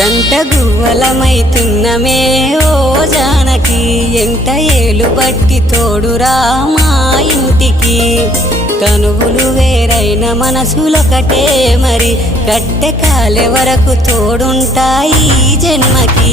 జంట గువ్వలమైతున్నమే ఓ జానకి ఎంట ఏలు బట్టి తోడురా మా ఇంటికి తనువులు వేరైన మనసులొకటే మరి కట్టె కాలే వరకు తోడుంటాయి జన్మకి